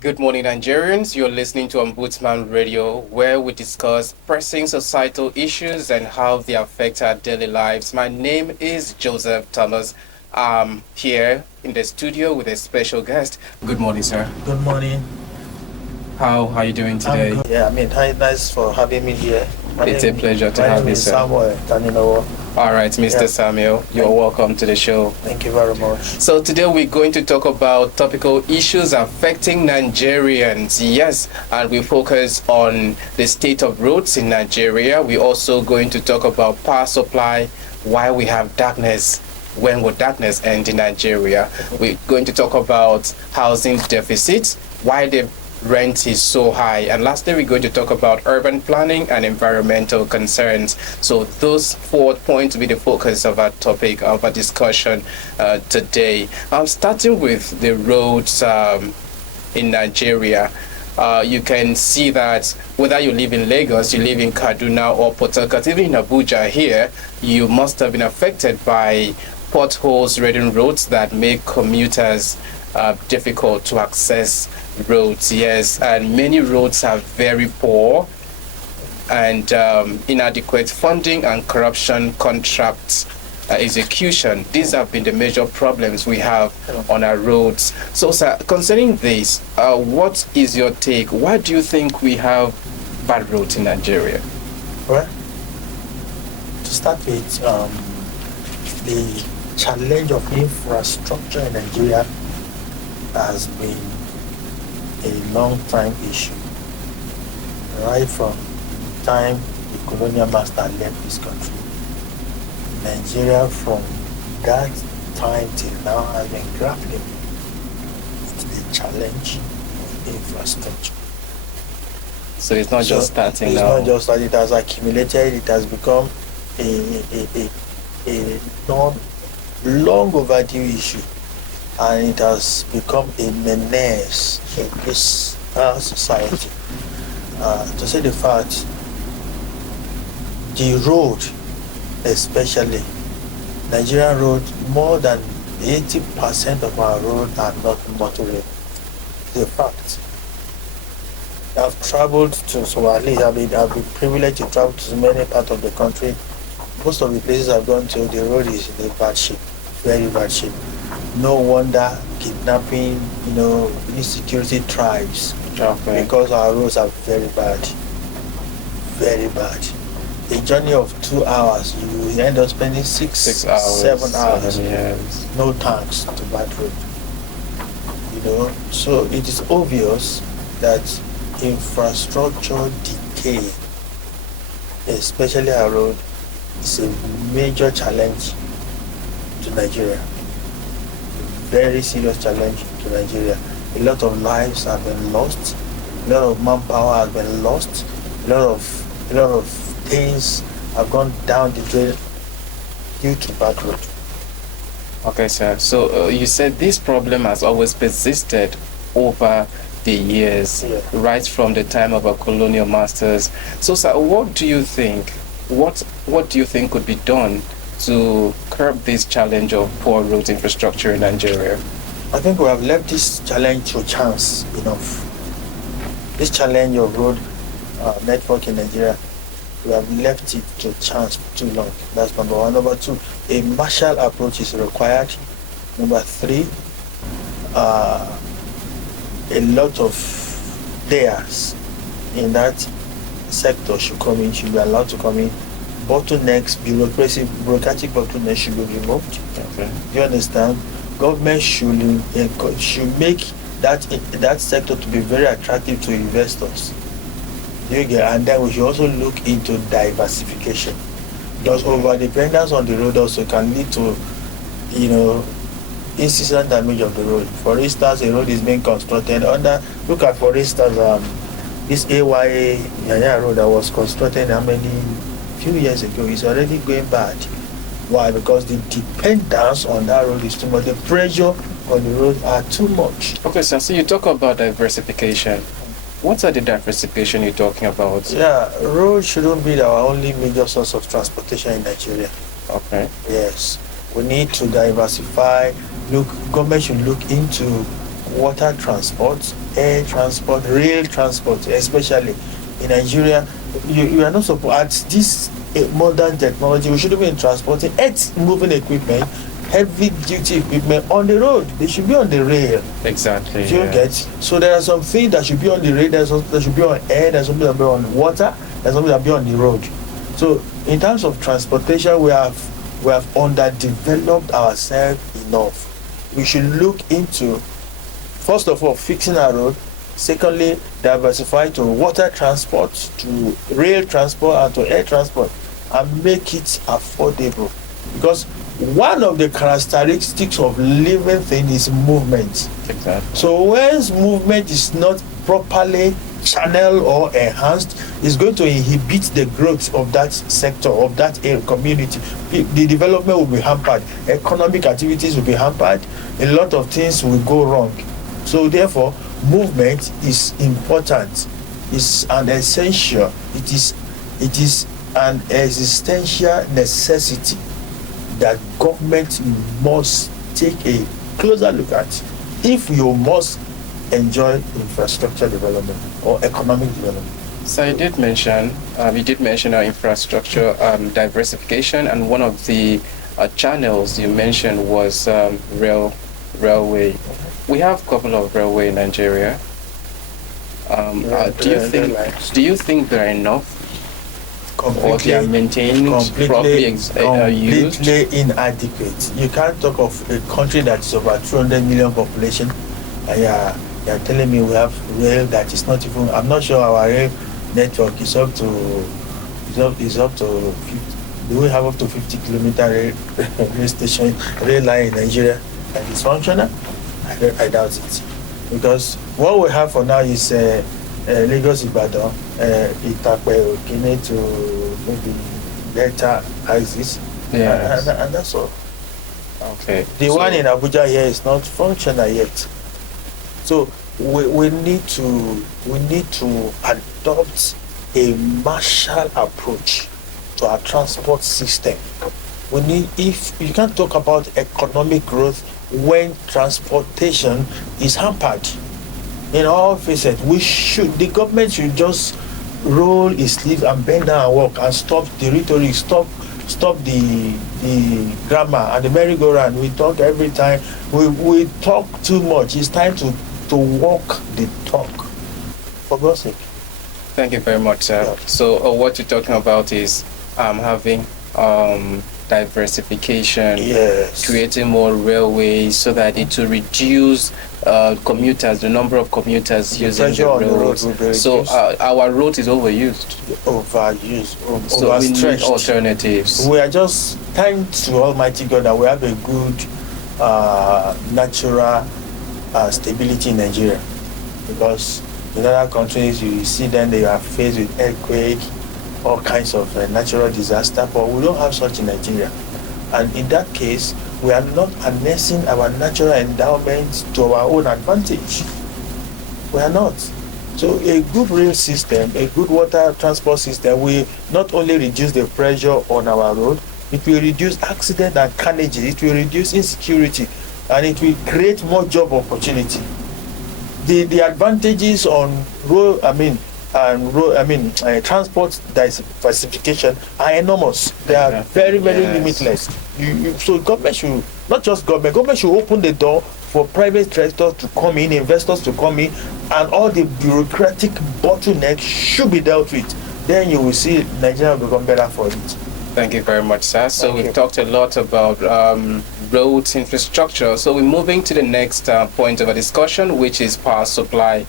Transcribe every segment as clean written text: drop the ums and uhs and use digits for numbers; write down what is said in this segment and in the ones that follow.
Good morning, Nigerians. You're listening to Ombudsman Radio, where we discuss pressing societal issues and how they affect our daily lives. My name is Joseph Thomas. I'm here in the studio with a special guest. Good morning, sir. Good morning. How are you doing today? I'm good. Yeah, hi, nice for having me here. It's a pleasure to have you, sir. Samuel Taninowo. All right, Mr. Samuel, you're welcome to the show. Thank you very much. So today we're going to talk about topical issues affecting Nigerians. Yes, and we focus on the state of roads in Nigeria. We're also going to talk about power supply, why we have darkness, when will darkness end in Nigeria. We're going to talk about housing deficit, why the rent is so high, and lastly we're going to talk about urban planning and environmental concerns. So those 4 points will be the focus of our topic of our discussion today. I'm starting with the roads in Nigeria. You can see that whether you live in Lagos, you live in Kaduna or Port Harcourt, even in Abuja here, you must have been affected by potholes, redden roads that make commuters difficult to access roads. Yes, and many roads are very poor, and inadequate funding and corruption contract execution. These have been the major problems we have on our roads. So, sir, concerning this, what is your take? Why do you think we have bad roads in Nigeria? Well, to start with, the challenge of infrastructure in Nigeria has been a long time issue, right from the time the colonial master left this country. Nigeria from that time till now has been grappling with the challenge of infrastructure. So it's not just starting now. It's not just that it has accumulated, it has become a long overdue issue, and it has become a menace in this society. To say the fact, the road, especially Nigerian road, more than 80% of our roads are not motorable. It's a fact. I've traveled to, so at least I've been privileged to travel to many parts of the country. Most of the places I've gone to, the road is in a bad shape, very bad shape. No wonder kidnapping, insecurity thrives, because our roads are very bad, very bad. A journey of 2 hours, you end up spending 6 hours, 7 hours, no thanks to bad road. So it is obvious that infrastructure decay, especially our road, is a major challenge to Nigeria. Very serious challenge to Nigeria. A lot of lives have been lost, a lot of manpower has been lost, a lot of things have gone down the drain due to bad road. Okay, sir. So you said this problem has always persisted over the years, right from the time of our colonial masters. So, sir, what do you think? What do you think could be done to curb this challenge of poor road infrastructure in Nigeria? I think we have left this challenge to chance enough. This challenge of road network in Nigeria, we have left it to chance for too long. That's number one. Number two, a Marshall approach is required. Number three, a lot of players in that sector should be allowed to come in. Bottlenecks, bureaucratic bottlenecks should be removed. Okay. Do you understand? Government should make that sector to be very attractive to investors. And then we should also look into diversification, because over-dependence on the road also can lead to, incessant damage of the road. For instance, a road is being constructed look at, for instance, this AYA Yanya road that was constructed few years ago is already going bad. Why? Because the dependence on that road is too much. The pressure on the road are too much. Okay, sir. So you talk about diversification. What are the diversification you're talking about? Yeah, road shouldn't be our only major source of transportation in Nigeria. Okay. Yes, we need to diversify. Government should look into water transport, air transport, rail transport, especially in Nigeria. You are not supposed, at this modern technology, we shouldn't be transporting earth moving equipment, heavy duty equipment on the road. They should be on the rail. Exactly. Do you get? So there are some things that should be on the rail, there's something that should be on air, there's something that should be on water, there's something that should be on the road. So in terms of transportation, we have underdeveloped ourselves enough. We should look into, first of all, fixing our road. Secondly, diversify to water transport, to rail transport, and to air transport, and make it affordable. Because one of the characteristics of living thing is movement. Exactly. So when movement is not properly channeled or enhanced, it's going to inhibit the growth of that sector, of that community. The development will be hampered, economic activities will be hampered, a lot of things will go wrong. So therefore, movement is important. It's an essential. It is an existential necessity that government must take a closer look at if you must enjoy infrastructure development or economic development. So you did mention our infrastructure diversification, and one of the channels you mentioned was railway. We have a couple of railway in Nigeria. Do you think they're enough? Or they are maintained, properly used? Completely inadequate. You can't talk of a country that's over 200 million population. You're telling me we have rail that is not even. I'm not sure our rail network is up to. Is up to 50, do we have up to 50 kilometer rail station, rail line in Nigeria that is functional? I doubt it, because what we have for now is Lagos Ibadan, Itakpe, Okene to maybe Delta Axis, yes. and that's all. Okay. The one in Abuja here is not functional yet. So we need to adopt a Marshall approach to our transport system. If you can't talk about economic growth when transportation is hampered. In all facets, the government should just roll its sleeve and bend down and work and stop the rhetoric, stop the grammar and the merry-go-round. We talk every time. We talk too much. It's time to walk the talk. For God's sake. Thank you very much, sir. Yeah. So what you're talking about is having diversification, yes, creating more railways so that it will reduce commuters, the number of commuters using the roads. So our road is overused. So we need alternatives. We are just, thanks to Almighty God that we have a good natural stability in Nigeria. Because in other countries, you see them, they are faced with earthquake, all kinds of natural disaster, but we don't have such in Nigeria. And in that case, we are not harnessing our natural endowments to our own advantage. We are not. So a good rail system, a good water transport system will not only reduce the pressure on our road, it will reduce accident and carnage, it will reduce insecurity, and it will create more job opportunity. The advantages on road, transport diversification are enormous. They are very, very limitless. So government should, not just government should open the door for private sector to come in, investors to come in, and all the bureaucratic bottlenecks should be dealt with. Then you will see Nigeria will become better for it. Thank you very much, sir. So we've talked a lot about roads infrastructure. So we're moving to the next point of our discussion, which is power supply.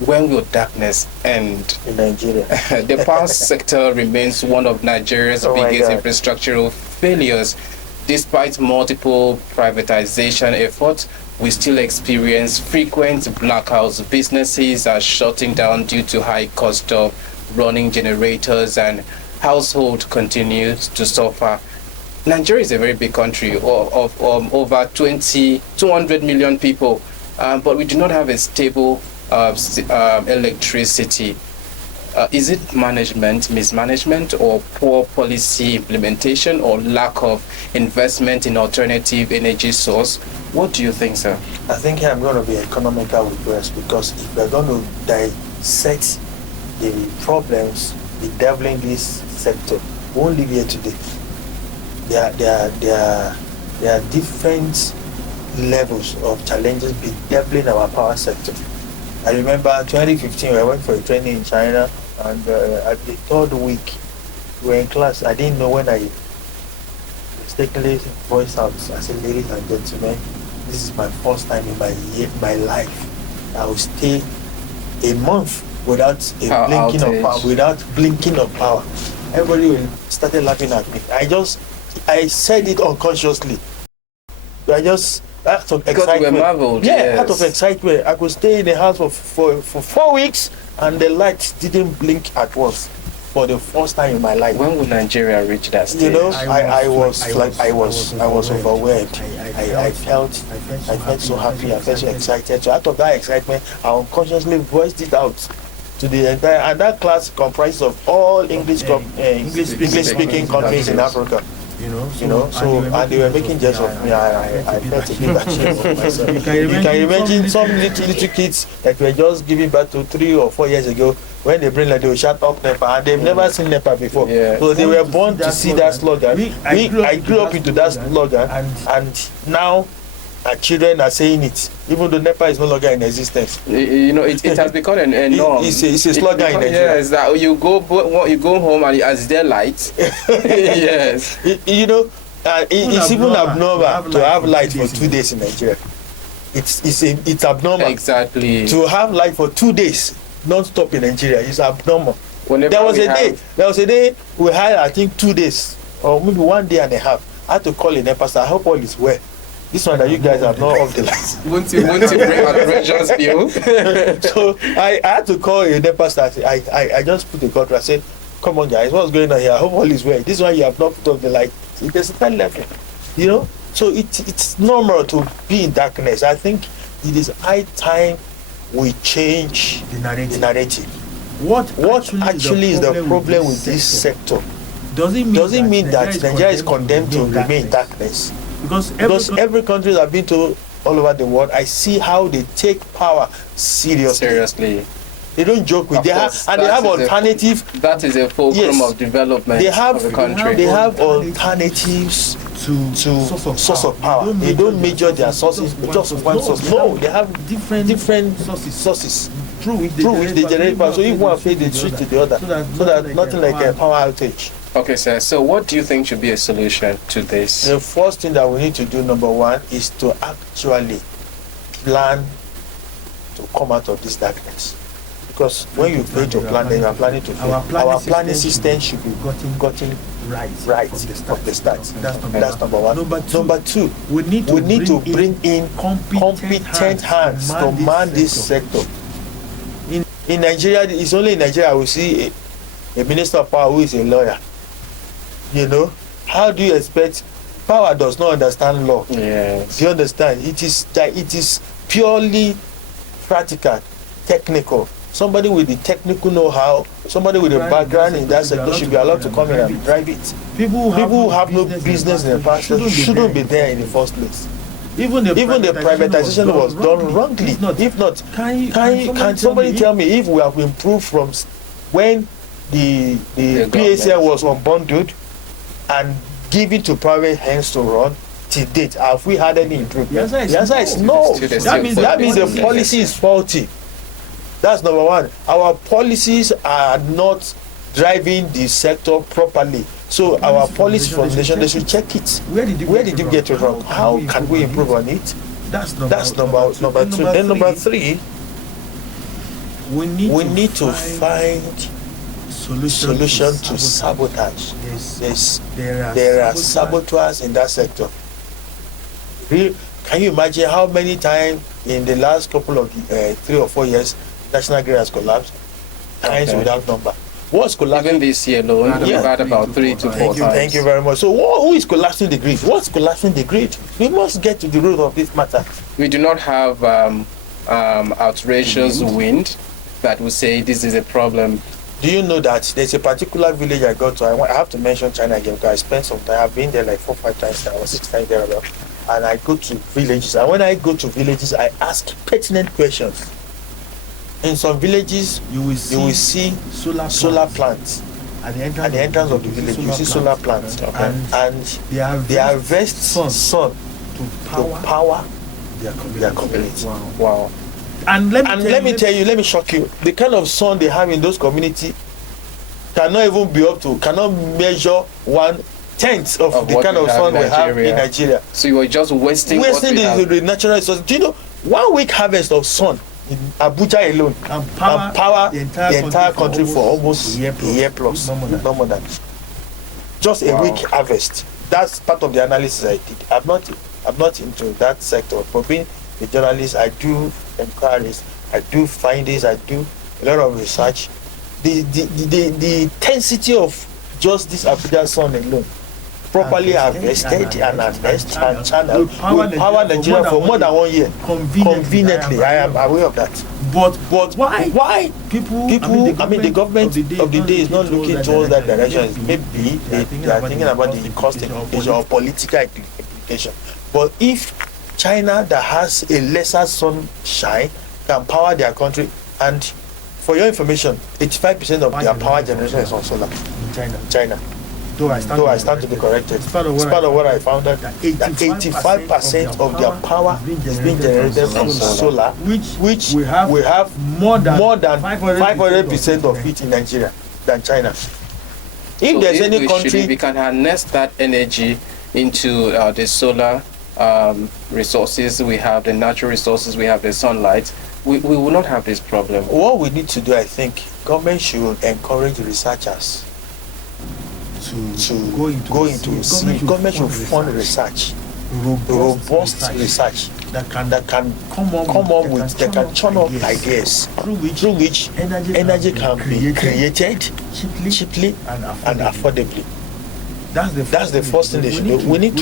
When will darkness end? In Nigeria. The power sector remains one of Nigeria's biggest infrastructural failures. Despite multiple privatization efforts, we still experience frequent blackouts. Businesses are shutting down due to high cost of running generators, and household continues to suffer. Nigeria is a very big country of over 200 million people, but we do not have a stable electricity. Is it management, mismanagement, or poor policy implementation, or lack of investment in alternative energy source? What do you think, sir? I think I'm going to be economical with us, because if we're going to dissect the problems bedeviling this sector, we won't live here today. There are different levels of challenges bedeviling our power sector. I remember 2015, I went for a training in China, and at the third week, we were in class. I didn't know when I mistakenly voiced out. I said, ladies and gentlemen, this is my first time in my life. I will stay a month without blinking of power. Everybody started laughing at me. I said it unconsciously. Out of excitement. We were marveled, yes. Out of excitement. I could stay in the house for 4 weeks, and the lights didn't blink at once for the first time in my life. When will Nigeria reach that stage? You know, I was overwhelmed. I felt so happy. I felt so excited. So out of that excitement, I unconsciously voiced it out to the entire. And that class comprises of all English-speaking countries in Africa. And they were making jest of me. I felt a bit ashamed of myself. You can imagine some little kids that were just giving birth to 3 or 4 years ago. When they bring, like, they will shut up NEPA, and they've never seen NEPA before. Yeah. So they were born to see that slogan. I grew up into that slogan, and now our children are saying it, even though NEPA is no longer in existence. It has become a norm. It's a slogan in Nigeria. Yes, that you go home and as there light. Yes. It's even abnormal to have light for 2 days in Nigeria. It's abnormal. Exactly. To have light for 2 days non-stop in Nigeria is abnormal. There was a day we had, I think, 2 days or maybe 1 day and a half. I had to call a NEPA star. I hope all is well. This one that you guys have not off the lights. Won't you bring outrageous bill? So I had to call a NEPA star. I just put the contract. I said, come on guys, what's going on here? I hope all is well. This one you have not put off the light. It is a level. So it's normal to be in darkness. I think it is high time we change the narrative. What actually is the problem with this sector? Does it mean that Nigeria is condemned to remain in darkness? Because every country I've been to all over the world, I see how they take power seriously. They don't joke with it. They have alternative. That is a fulcrum of development of the country. They have alternatives to source of power. They don't measure their sources with just one source. No, they have different sources through which they generate power. So if one fails, they switch to the other, so that nothing like a power outage. Okay, sir. So what do you think should be a solution to this? The first thing that we need to do, number one, is to actually plan to come out of this darkness. Because when you fail to plan, then you are planning to fail. Our planning system should be gotten right from the start. That's number one. Number two, we need to bring in competent hands to man this sector. In Nigeria, it's only in Nigeria we see a minister of power who is a lawyer. How do you expect? Power does not understand law. Yes. Do you understand? It is purely practical, technical. Somebody with the technical know-how, somebody with a background in that sector should be allowed to come in and drive it. People who have no business in the past shouldn't be there in the first place. Even the privatization was done wrongly. If not, can somebody tell me if we have improved from when the PACL was unbundled and given to private hands to run to date? Have we had any improvement? The answer is no. That means the policy is faulty. That's number one. Our policies are not driving the sector properly. So our policy from the nation, they should check it. Where did you get it wrong? How can we improve on it? That's number two. Then number three, we need to find solution to sabotage. There are saboteurs in that sector. Can you imagine how many times in the last couple of 3 or 4 years national grid has collapsed? Times without number. What's collapsing? Even this year alone, we've had about 3 to 4 times. Thank you very much. So who is collapsing the grid? What's collapsing the grid? We must get to the root of this matter. We do not have outrageous wind that will say this is a problem. Do you know that there's a particular village I go to? I have to mention China again because I spent some time. I've been there like 4 or 5 times now, or 6 times there about. And I go to villages. And when I go to villages, I ask pertinent questions. In some villages, you will see solar plants. At the entrance of the village, you see solar plants. Okay. And they harvest sun to power their community. Wow. And let me shock you. The kind of sun they have in those communities cannot measure 1/10 of the kind of sun we have in Nigeria. So you are just wasting the natural resources. Do you know 1 week harvest of sun in Abuja alone and power the entire country for almost a year plus, no more than just a week harvest. That's part of the analysis I did. I'm not into that sector, but being a journalist, I do inquiries, I do findings, I do a lot of research. The intensity of just this Abuja sun alone, properly harvested and harvested and channeled, will power Nigeria for more than 1 year. Conveniently, I am aware of that. But why people? The government of the day is not looking towards that direction. Maybe they are thinking about the cost implication or political implication. But if China, that has a lesser sunshine, can power their country, and for your information, 85% of their power generation is on solar in China. Though I stand to be corrected. It's part of what I found out, that 85% of their power is being generated from solar, which we have more than 500% of it in Nigeria than China. If there's any country, we can harness that energy into the solar resources we have, the natural resources we have, the sunlight, we will not have this problem. What we need to do, I think, government should encourage researchers to go into government should fund research, robust research that can come up with, that can churn up ideas through which energy can be created cheaply and affordably. That's the first thing they should do. We need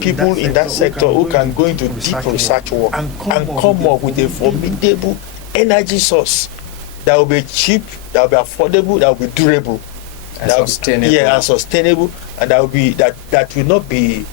people in that sector who can go into deep research work and come up with a formidable energy source that will be cheap, that will be affordable, that will be durable, and sustainable. And sustainable, and that will not be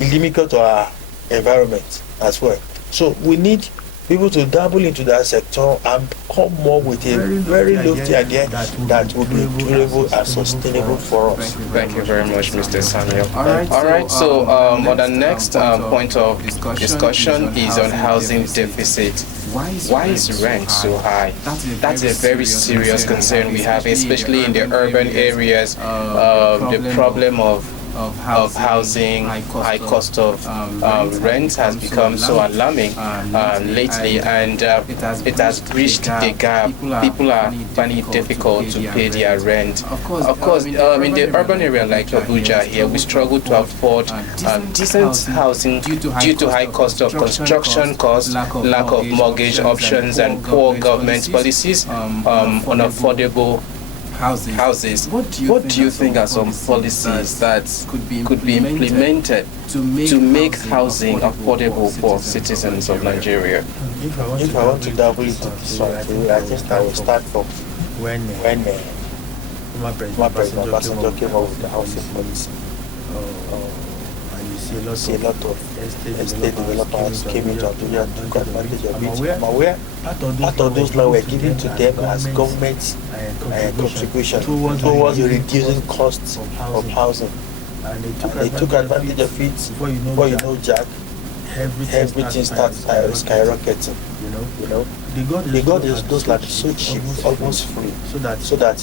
inimical to our environment as well. So we need people to dabble into that sector and come up with a very lofty idea that will be durable and sustainable for us. Thank you very much, Mr. Samuel. All right. So on the next point of discussion is on housing deficit. Why is rent so high? That's a very serious concern we have, especially in the urban areas. The problem of housing, high cost of rent has become so alarming lately, and it has reached the gap. People are finding it difficult to pay their rent. Of course, in the urban area like Abuja here, we struggle to afford decent housing due to high cost of construction costs, lack of mortgage options, and poor government policies on affordable houses. What do you think are some policies that could be implemented to make housing affordable for citizens of Nigeria? If I want to double into this one, I think I will start from when my president Obasanjo came up with the housing policy. You see a lot of estate developers came into Abuja and took advantage of it. I'm aware part of those laws were given to them as government contribution towards reducing costs of housing. And they took advantage of it. Before you know, Jack, everything starts skyrocketing. You know, they got those land so cheap, almost free, so that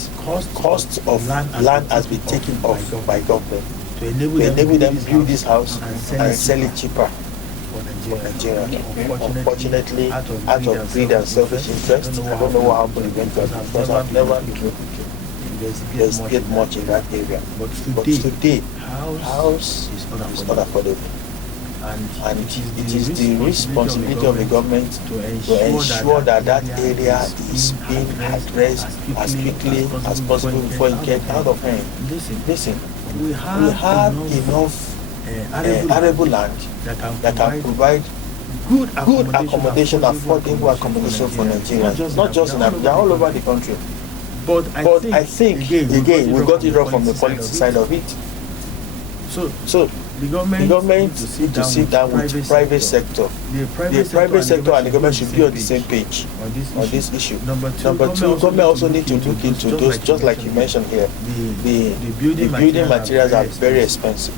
cost of land has been taken off by government to enable them build this house and sell it cheaper for Nigeria. Unfortunately, out of greed and selfish interest, I don't know what happened eventually, because I've never investigate much in that area. But today, house is not affordable. And it is the responsibility of the government to ensure that area is being addressed as quickly as possible before it gets out of hand. Listen, we have enough arable land that can provide good accommodation, affordable accommodation for Nigerians, not just in Abuja, all over the country. But I think again we got it wrong from the policy side of it. So the government need to sit down with the private sector. The private sector and the government should be on the same page on this issue. Number two, government also need to look into those, just like you mentioned here. The building materials are very expensive.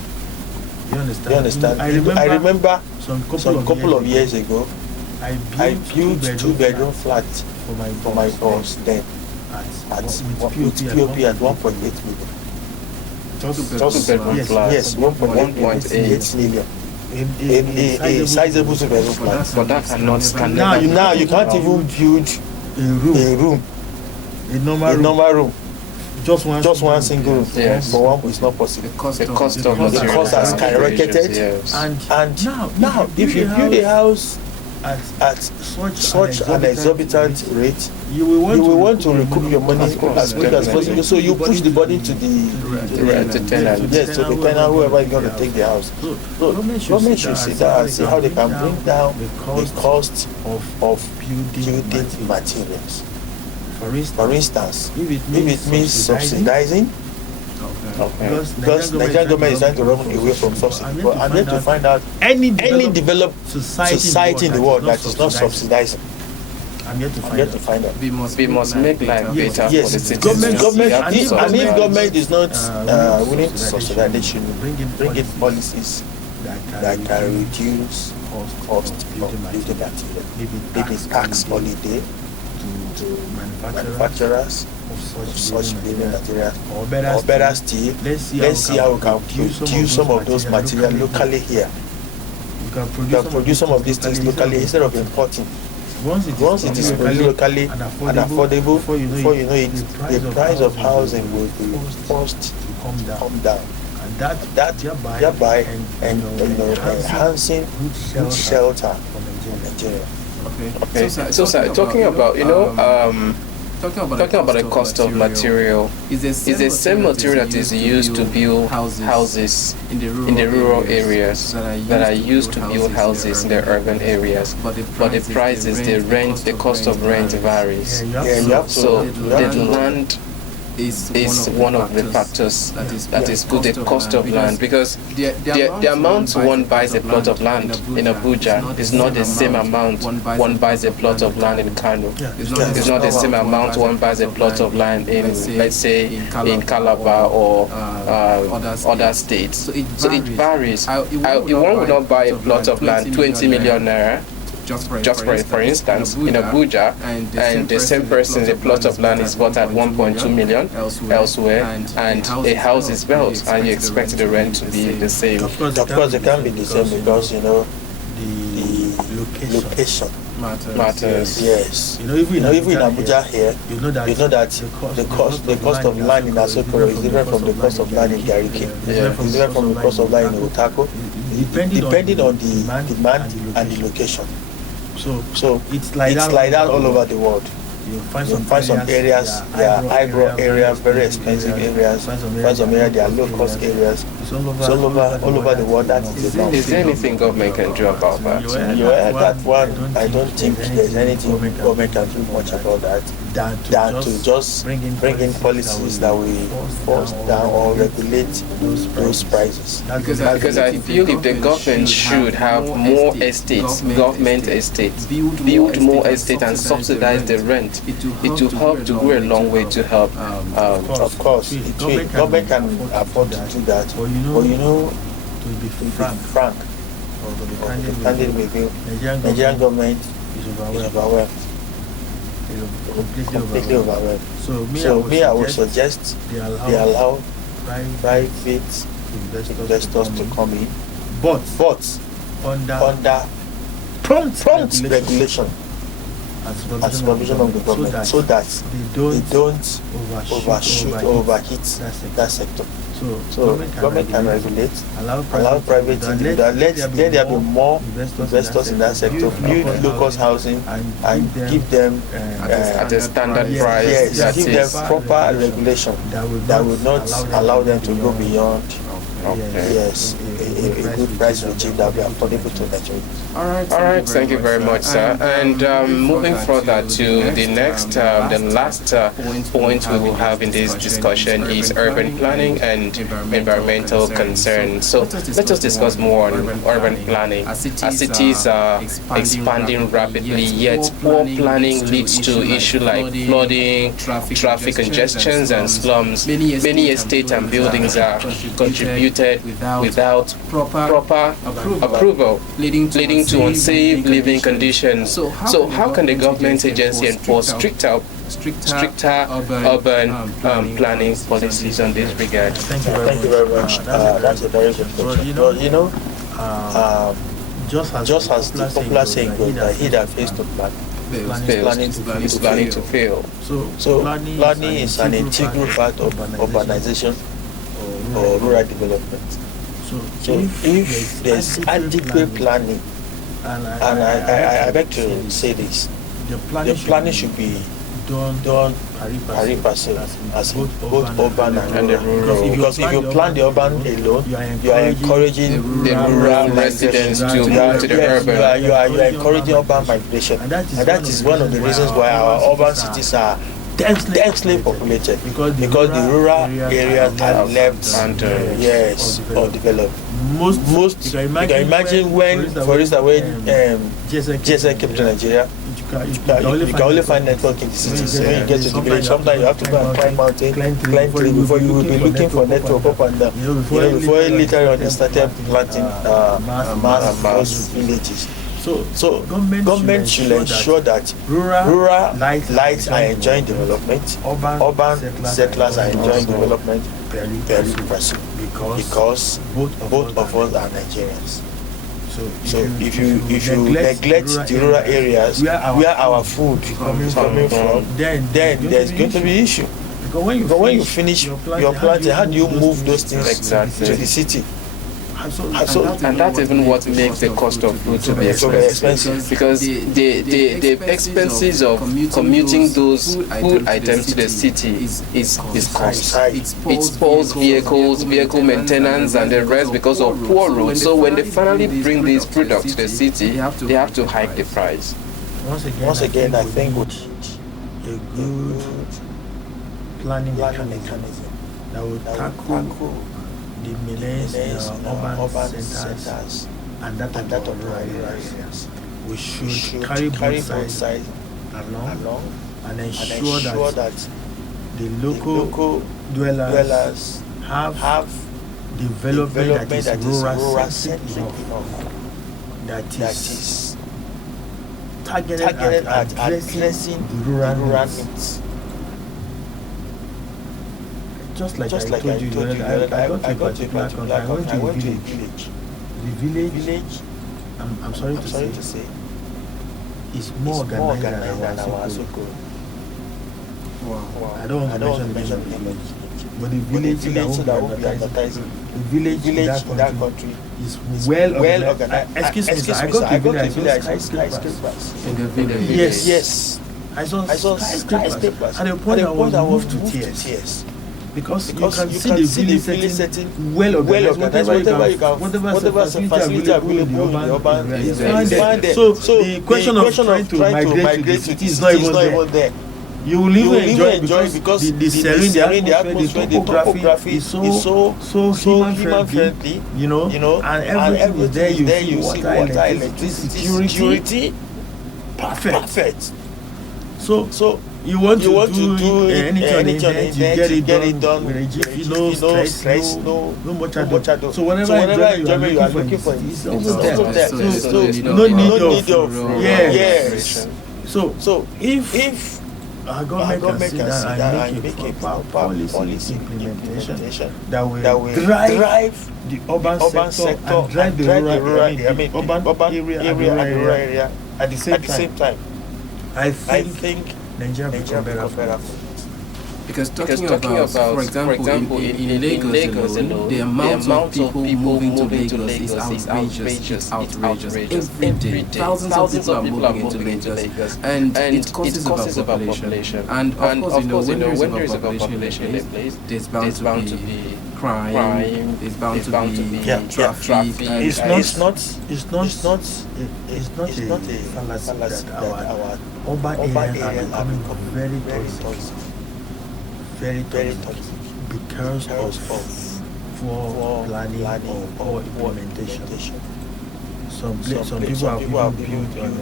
You understand? I remember some couple of years ago, I built 2-bedroom flat for my boss then with POP at 1.8 million. Just bedroom flat. Yes, 1.8 million. In a sizable 2-bedroom flat. But that cannot stand. Now you can't even build a normal room. Just one single room. Yes. But one is not possible. The cost has skyrocketed. Yes. And now if you build a house at such an exorbitant rate, you will want to recoup your money as quick as possible. So you push the burden to the tenant. Yes, to the tenant, whoever is going to take the house. So government should sit down and see how they can bring down the cost of building materials. For instance, if it means subsidizing, because Nigerian government is trying to run away from subsidy, but I'm yet to find out any developed society in the world that is not subsidizing. I'm yet to find out. We must make life better for the citizens. Government, and if government is not willing to subsidize, they should bring in policies that can reduce cost of building material. Maybe tax holiday to manufacturers of such building materials, or better still, let's see how we can produce some of those materials locally here. We can produce some of these things locally instead of importing. Once it is produced locally and affordable, before you know it, the price of housing will be forced to come down. And that thereby enhancing good shelter for Nigeria. Okay. So talking about talking about the cost of material, is the same material that is used to build houses in the rural areas that are used to build houses in the urban areas, but the prices, the cost of rent varies. So the land is one of the factors that is put the cost of land, because the amount one buys a plot of land in Abuja is not the same amount one buys a plot of land in Kano. It's not the same amount one buys a plot of land in, let's say, in Calabar or other states. So it varies. One would not buy a plot of land 20 million naira just for instance, in Abuja, and the same person, the plot of land is bought at 1.2 million elsewhere, and a house is built, and you expect the rent to be the same. Of course, it can be the same because the location matters. Yes. Even in Abuja here, you know that the cost of land in Asokoro is different from the cost of land in Gariki. It's different from the cost of land in Otako, depending on the demand and the location. So it's like that all over the world. You find some areas, they are high-grow areas, very expensive areas. Find some areas, they are low-cost areas. So all over the world, that is the norm. Is there anything government can do about that? That one, I don't think there's anything government can do much about that than to just bring in policies that will force down or regulate those prices. Because I feel if the government should have more estates, government estates, build more estates and subsidize the rent, it will help to go a long way to help. Of course, government can afford to do that. But to be frank, or to be candid with you, Nigerian government is overwhelmed. Completely overwhelmed. So me, I would suggest they allow private investors to come in, but under prompt regulation and supervision of the government, so that they don't overshoot or overheat that sector. So government can regulate, allow private individuals, let there be more investors in that sector, build low-cost housing, and give them at a standard price. Yes, give them proper regulation that would not allow them to go beyond. Yes, a good price regime that will be affordable to Nigerians. All right, thank you very much, sir. And moving further to the next, the last point we will have in this discussion is urban planning and environmental concerns. So let us discuss more on urban planning. As cities are expanding rapidly, yet poor planning leads to issues like flooding, traffic congestions, and slums. Many estates and buildings are contributed without proper approval, leading to unsafe living conditions. So how can the government agency enforce stricter urban planning policies on this regard? Thank you very much. That's a very good question. Well, just as the popular saying goes, that he that fails to plan is planning to fail. So planning is an integral part of urbanization or rural development. So if there's adequate planning, and I beg to say this, the planning should be done pari passu, as both urban and the rural. Because if you plan the urban alone, you are encouraging the rural residents to move to the urban. You are encouraging urban migration, and that is one of the reasons why our urban cities are densely populated, because the rural areas are left or developed. Most you can imagine when, for instance, when GSM came to Nigeria, you can only find network in the cities. When you get to the village, sometimes you have to go and climb mountain, climb tree before you will be looking for network up and down. Before later on they started planting mass villages. So government should ensure that rural lights are enjoying development, urban settlers are enjoying development very progressive, because both of us are Nigerians. So if you neglect the rural areas where our food is coming from, then there's going to be issue. Because when you finish your planting, how do you move those things exactly to the city? And that's even what makes the cost of food to be expensive, because the expenses of commuting those food items to the city is cost. It spoils vehicle maintenance and the rest because of poor roads. So when they finally bring these products to the city, they have to hike the price. Once again, I think a good planning mechanism that will tackle the menace in our urban centers and that of rural areas. We should carry both sides along and ensure that the local dwellers have development that is rural-centric enough, that is targeted at addressing the rural needs. Just like I told you, I got to a particular country. I went to a village. The village, I'm sorry to say, is more organized than our Asoko. Wow. I don't want to mention the village. But the village that will be advertising, the village in that country is well organized. Excuse me, sir, I got to a village, I saw skyscrapers. In the village? Yes. I saw skyscrapers. At the point I was moved to tears. Because you can see the village setting well organized. Whatever facility available in the urban is there. So the question of trying to migrate to the city is not even there. You will even enjoy because the serene, the atmosphere, the topography is so human friendly, and everything is there. You see water, electricity, security, perfect. So you want to do anything on you get it done with a jiffy, no stress, no much ado. So whatever enjoyment you are looking for is also there. So no need of yes. So if our government can sit down and make a policy implementation that will drive the urban sector and drive the rural area at the same time, I think Nigeria become better. Because talking about, for example, in Lagos alone, the amount of people moving to Lagos is outrageous. Every day, thousands of people are moving into Lagos, and it causes overpopulation. And of course, when there is overpopulation in a place, there's bound to be crime is bound to be traffic. It's not a fallacy that our urban areas are becoming very toxic, because of poor planning or poor implementation. Some people have built on a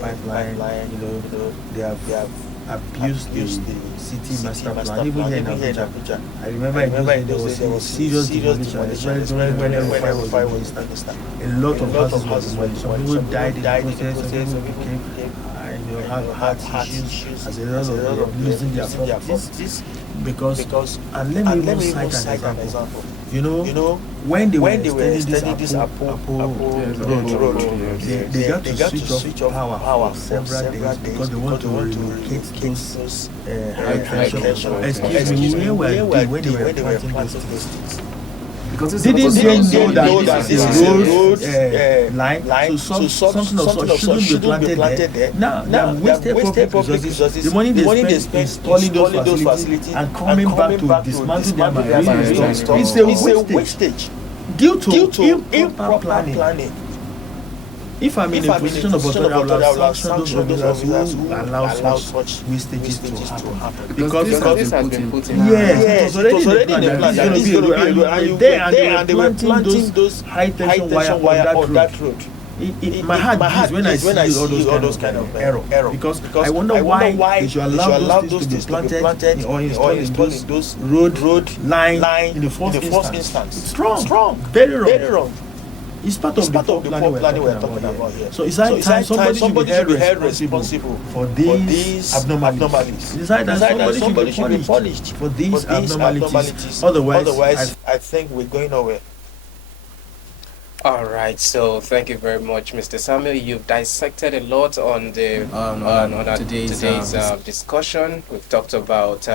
pipeline. They have abused the city master plan. Even here in Abuja, I remember in those days there was serious demolition, especially when L5 was being started. A lot of houses were demolished. Some people died in the process. Some people became have heart issues as a result of losing their properties. Because and let me even cite an example. When they were extending this Apple road, they got to switch off power for several days because they want to relocate those high tension. Excuse me, where when they were planting those things. Because didn't they know that this is a road line? So something of such shouldn't be planted there. Now they have wasted public resources. The money they spend installing those facilities and coming back to dismantle them and restore. It's a wastage due to improper planning. If I'm in a position of authority, I will sanction those officers who allow such wastages to happen. Because this has been put in. Yes, it was already in the plan that this is going to be and they were planting those high tension wire on that road. My heart is when I see all those kind of error. Because I wonder why they should allow those things to be planted or installed in those road line in the first instance. It's wrong. Very wrong. It's part of the poor planning we're talking about here. So it's time somebody should be held responsible for these abnormalities. It's time somebody should be punished for these abnormalities. Otherwise, I think we're going nowhere. All right, so thank you very much, Mr. Samuel. You've dissected a lot on the on today's discussion. We've talked about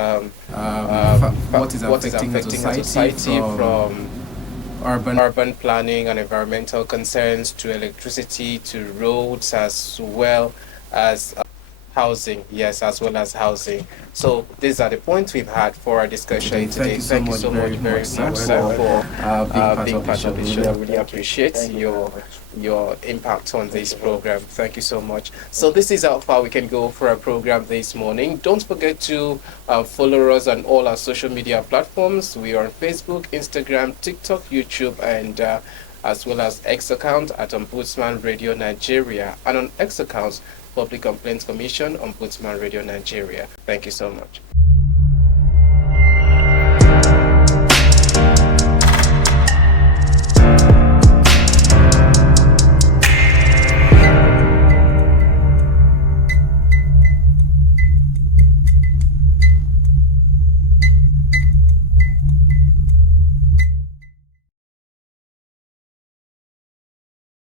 what is affecting the society from urban planning and environmental concerns to electricity to roads as well as housing. So these are the points we've had for our discussion today. Thank you so much very much for being part of the show. I really appreciate your impact on this program. Thank you so much. So this is how far we can go for our program this morning. Don't forget to follow us on all our social media platforms. We are on Facebook, Instagram, TikTok, YouTube, and as well as X account at Ombudsman Radio Nigeria, and on X accounts Public Complaints Commission, Ombudsman Radio Nigeria. Thank you so much.